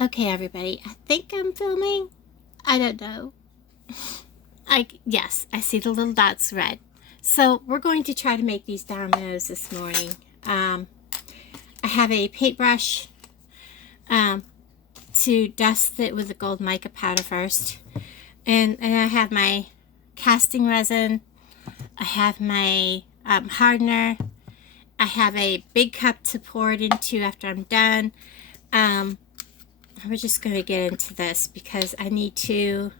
Okay, everybody, I think I'm filming. I don't know. Yes, I see the little dots red. So we're going to try to make these dominoes this morning. I have a paintbrush to dust it with the gold mica powder first. And I have my casting resin. I have my hardener. I have a big cup to pour it into after I'm done. We're just going to get into this because I need to,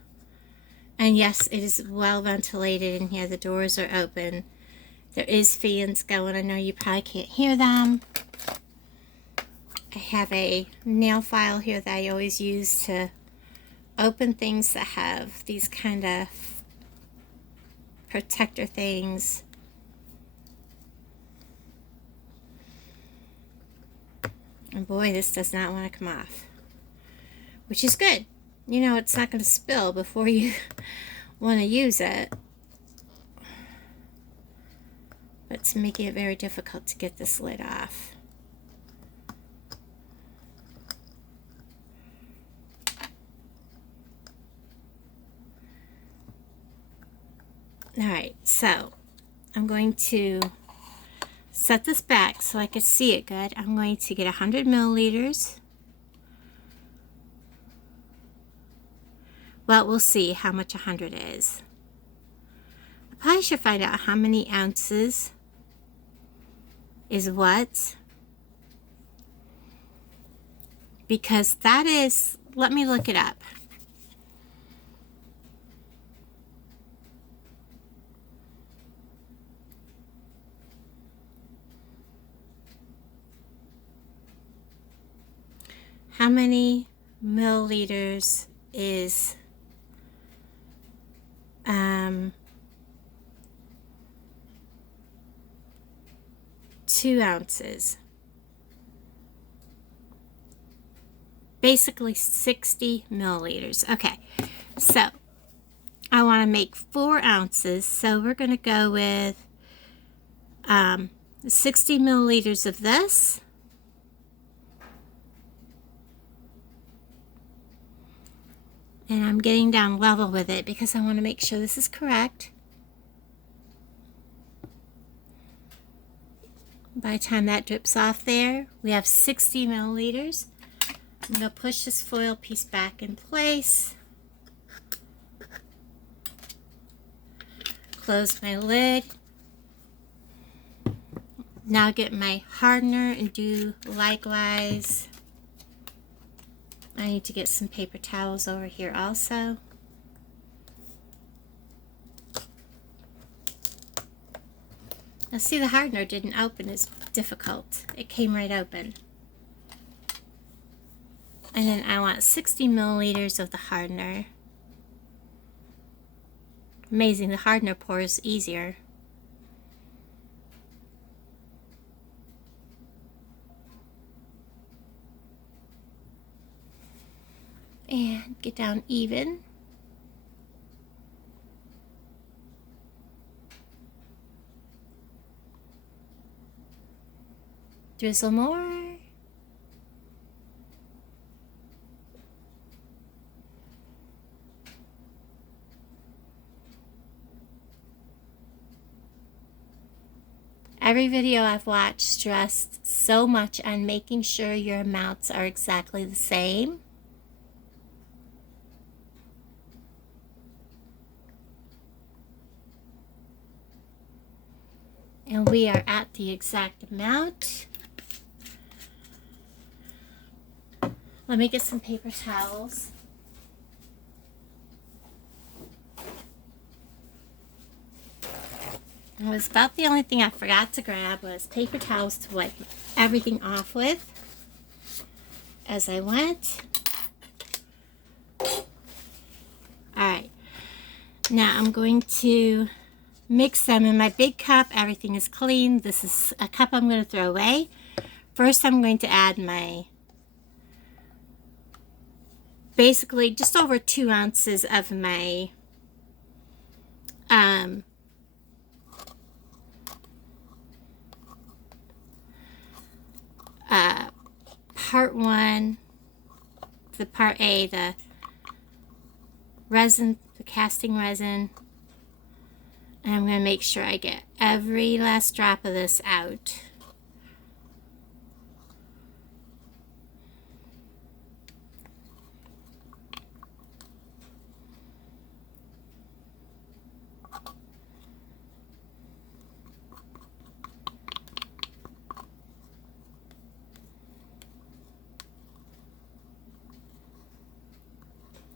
and yes, it is well ventilated in here. The doors are open. There is fans going. I know you probably can't hear them. I have a nail file here that I always use to open things that have these kind of protector things. And boy, this does not want to come off. Which is good. You know, it's not going to spill before you want to use it. But it's making it very difficult to get this lid off. Alright, so I'm going to set this back so I can see it good. I'm going to get 100 milliliters. Well, we'll see how much 100 is. I probably should find out how many ounces is what. Because that is, let me look it up. How many milliliters is 2 ounces? Basically 60 milliliters. Okay, so I want to make 4 ounces, so we're going to go with 60 milliliters of this. And I'm getting down level with it because I want to make sure this is correct. By the time that drips off there, we have 60 milliliters. I'm going to push this foil piece back in place. Close my lid. Now get my hardener and do likewise. I need to get some paper towels over here also. Now see, the hardener didn't open as difficult. It came right open. And then I want 60 milliliters of the hardener. Amazing, the hardener pours easier. And get down even. Drizzle more. Every video I've watched stressed so much on making sure your amounts are exactly the same. And we are at the exact amount. Let me get some paper towels. It was about the only thing I forgot to grab was paper towels to wipe everything off with as I went. Alright, now I'm going to mix them in my big cup. Everything is clean. This is a cup I'm going to throw away. First I'm going to add my basically just over 2 ounces of my part 1 the part A, the resin, the casting resin. And I'm going to make sure I get every last drop of this out.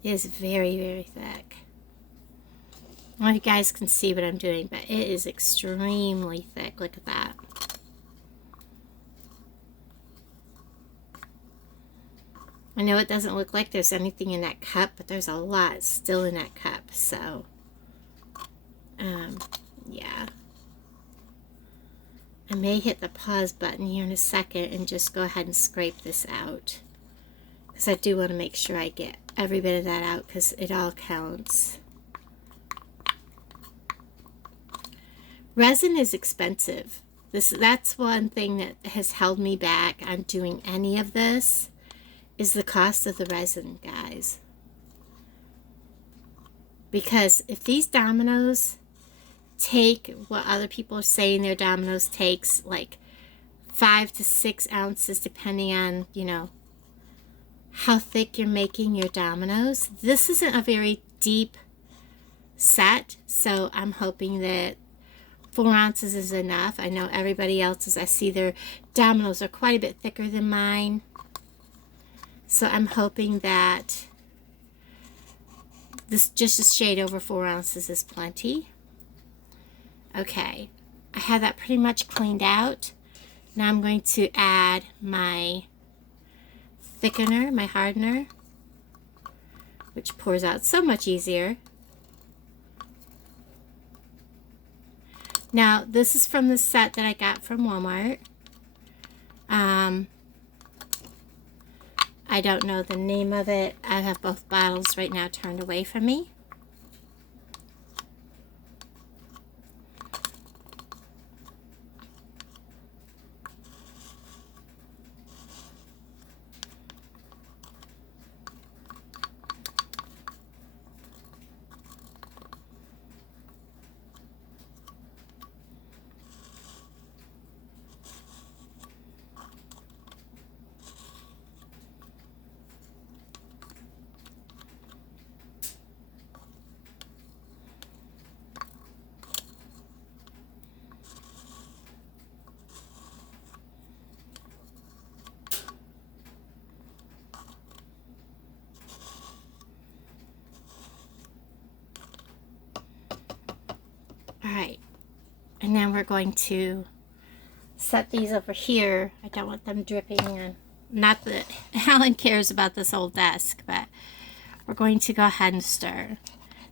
It is very, very thick. I don't know if you guys can see what I'm doing, but it is extremely thick. Look at that. I know it doesn't look like there's anything in that cup, but there's a lot still in that cup. So, yeah. I may hit the pause button here in a second and just go ahead and scrape this out. Because I do want to make sure I get every bit of that out because it all counts. Resin is expensive. That's one thing that has held me back on doing any of this is the cost of the resin, guys. Because if these Dominoes take what other people are saying their Dominoes takes, like 5 to 6 ounces, depending on, you know, how thick you're making your Dominoes. This isn't a very deep set, so I'm hoping that 4 ounces is enough. I know everybody else's, I see their Dominoes are quite a bit thicker than mine. So I'm hoping that this just a shade over 4 ounces is plenty. Okay, I have that pretty much cleaned out. Now I'm going to add my thickener, my hardener, which pours out so much easier. Now, this is from the set that I got from Walmart. I don't know the name of it. I have both bottles right now turned away from me. Alright, and then we're going to set these over here. I don't want them dripping on. Not that Alan cares about this old desk, but we're going to go ahead and stir.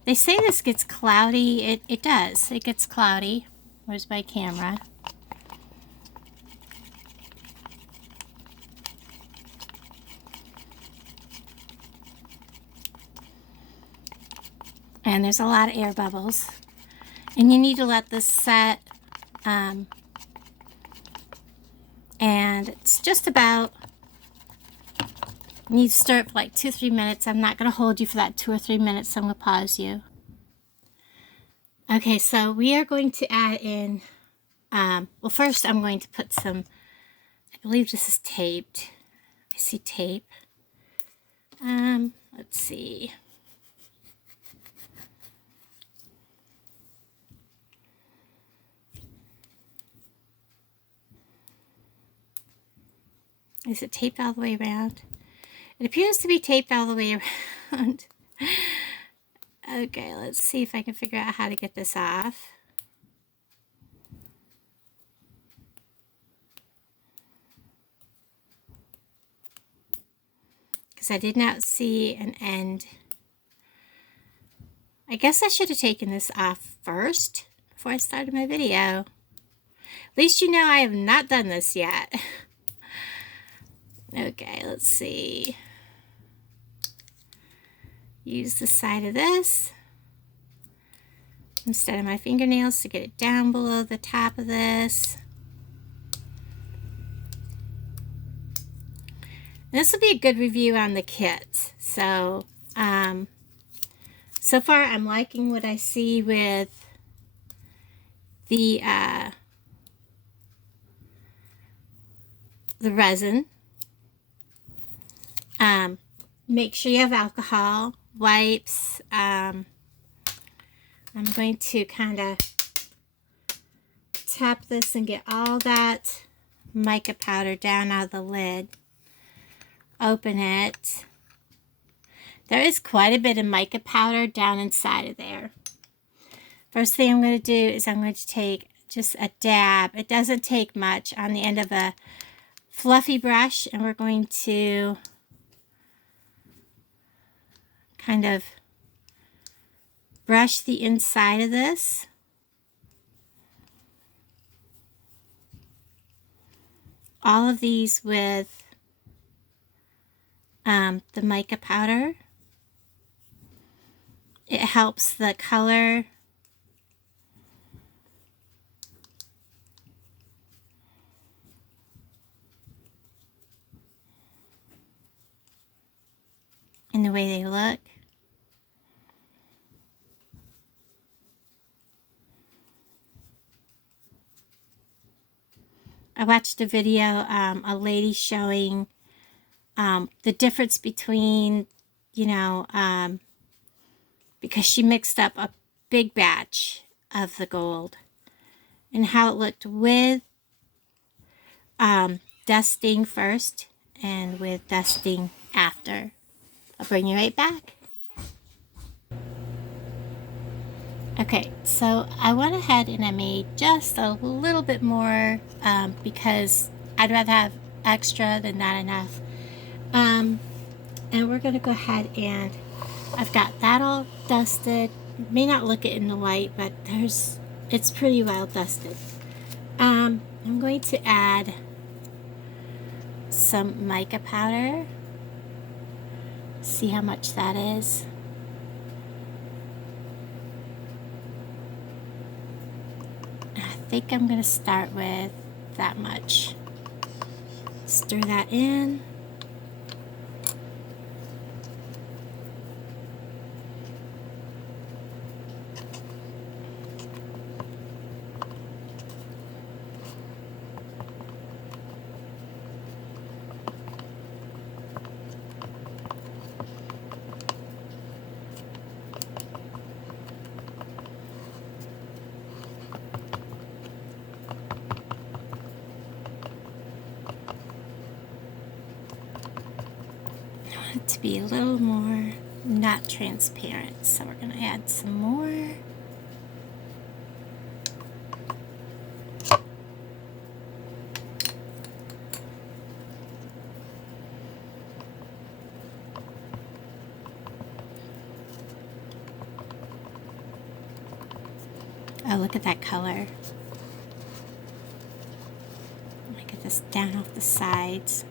They say this gets cloudy. It does. It gets cloudy. Where's my camera? And there's a lot of air bubbles. And you need to let this set, and it's just about, you need to stir it for like 2-3 minutes. I'm not going to hold you for that 2 or 3 minutes, so I'm going to pause you. Okay, so we are going to add in, well, first I'm going to put some, I believe this is taped. I see tape. Let's see. Is it taped all the way around? It appears to be taped all the way around. Okay, let's see if I can figure out how to get this off. Because I did not see an end. I guess I should have taken this off first before I started my video. At least you know I have not done this yet. Okay, let's see. Use the side of this instead of my fingernails to get it down below the top of this. This will be a good review on the kit. So, so far I'm liking what I see with the resin. Make sure you have alcohol, wipes. I'm going to kind of tap this and get all that mica powder down out of the lid. Open it. There is quite a bit of mica powder down inside of there. First thing I'm going to do is I'm going to take just a dab. It doesn't take much on the end of a fluffy brush, and we're going to kind of brush the inside of this. All of these with the mica powder. It helps the color. And the way they look. I watched a video, a lady showing the difference between, you know, because she mixed up a big batch of the gold and how it looked with dusting first and with dusting after. I'll bring you right back. Okay, so I went ahead and I made just a little bit more because I'd rather have extra than not enough. And we're going to go ahead and I've got that all dusted. May not look it in the light, but it's pretty well dusted. I'm going to add some mica powder. See how much that is. I think I'm going to start with that much. Stir that in. To be a little more not transparent, so we're going to add some more. Oh, look at that color. Let me get this down off the sides.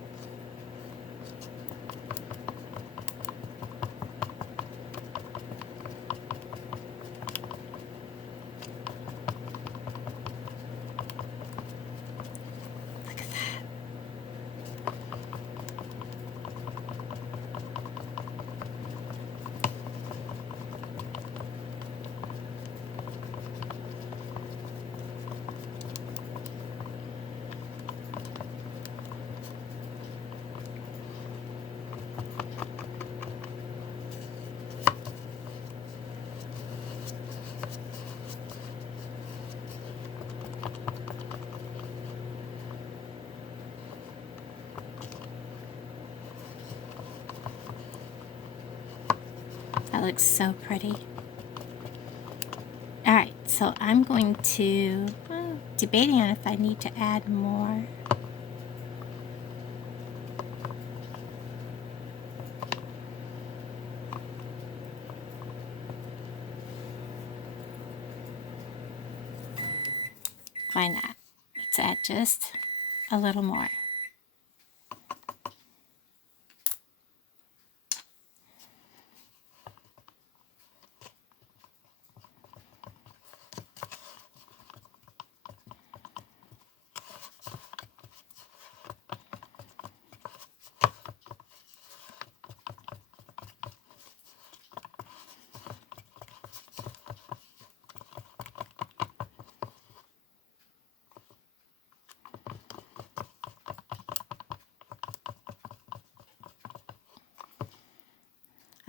That looks so pretty. Alright, so I'm going to, debating on if I need to add more. Why not? Let's add just a little more.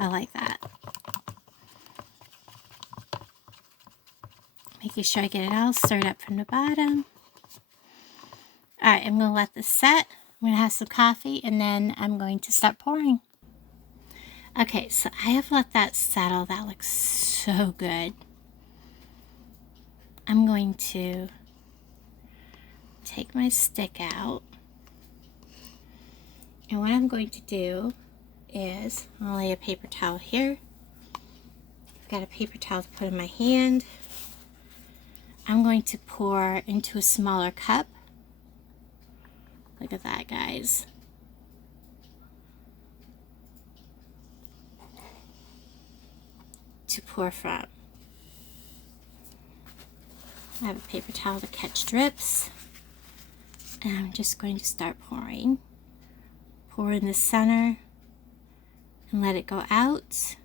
I like that. Making sure I get it all stirred up from the bottom. Alright, I'm going to let this set. I'm going to have some coffee and then I'm going to start pouring. Okay, so I have let that settle. That looks so good. I'm going to take my stick out. And what I'm going to do is I'll lay a paper towel here. I've got a paper towel to put in my hand. I'm going to pour into a smaller cup. Look at that, guys. To pour from. I have a paper towel to catch drips. And I'm just going to start pouring. Pour in the center and let it go out.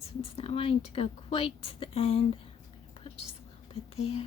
This one's not wanting to go quite to the end. I'm going to put just a little bit there.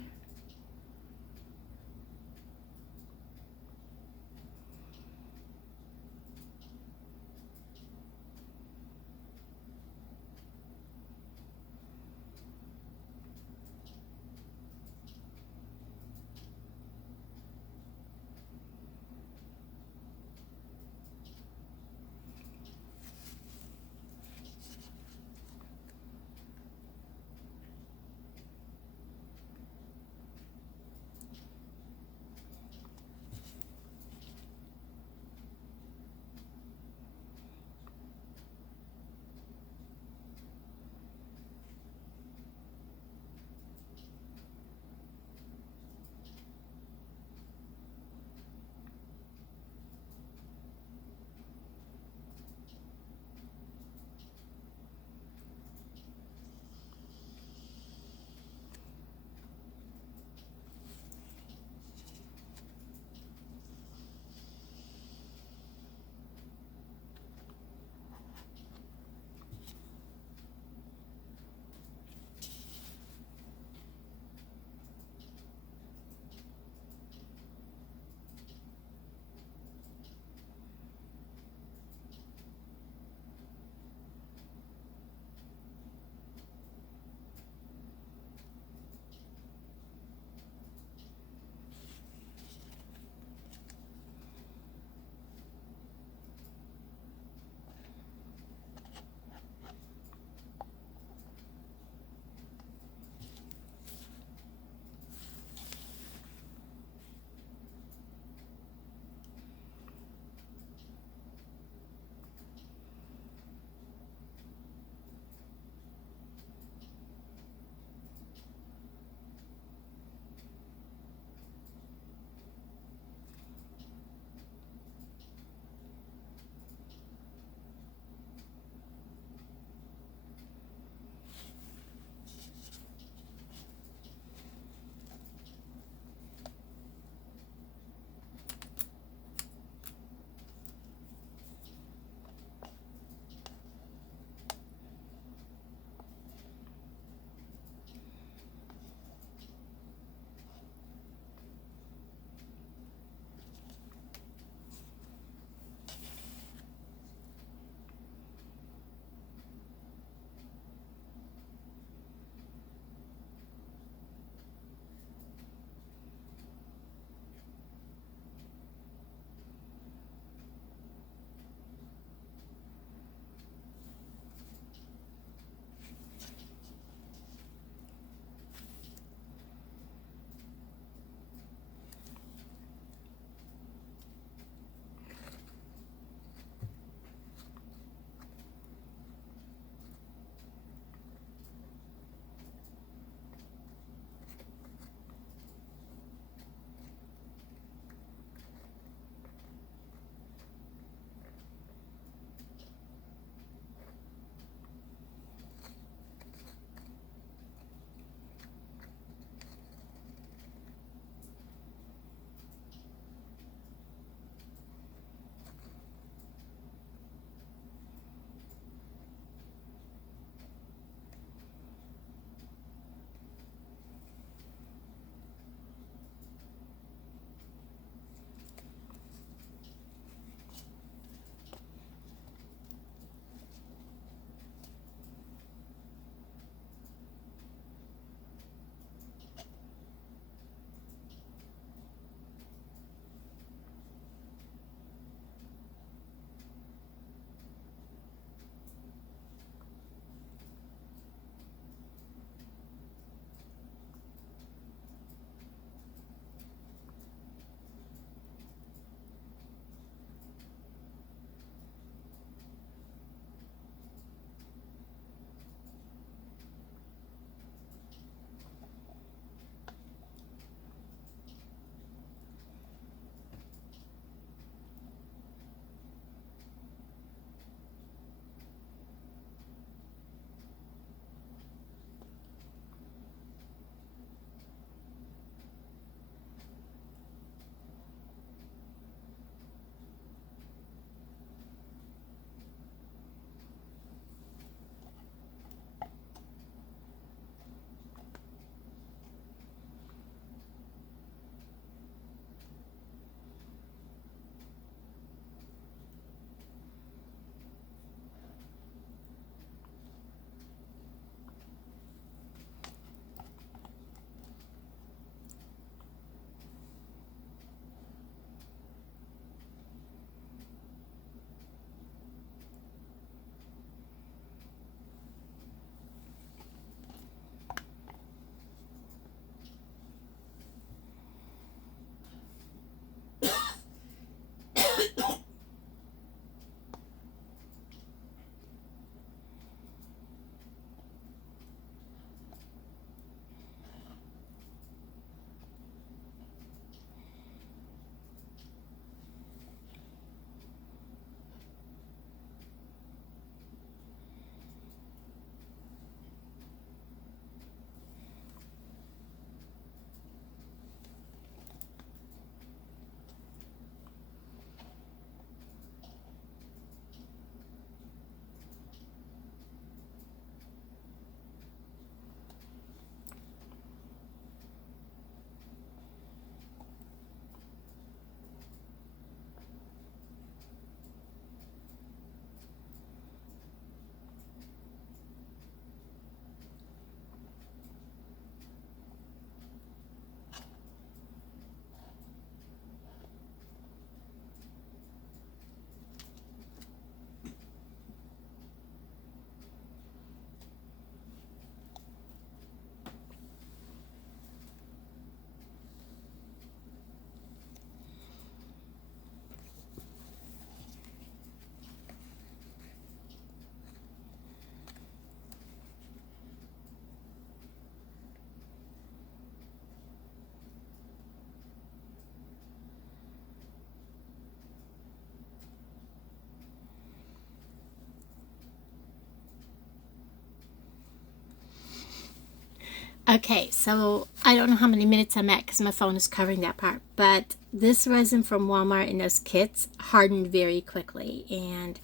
Okay, so I don't know how many minutes I'm at because my phone is covering that part, but this resin from Walmart in those kits hardened very quickly. And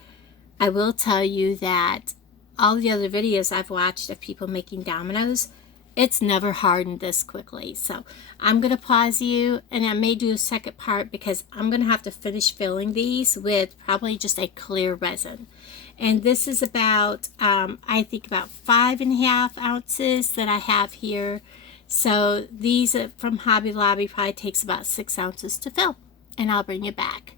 I will tell you that all the other videos I've watched of people making dominoes, it's never hardened this quickly. So I'm going to pause you, and I may do a second part because I'm going to have to finish filling these with probably just a clear resin. And this is about, I think about 5.5 ounces that I have here. So these from Hobby Lobby probably takes about 6 ounces to fill. And I'll bring you back.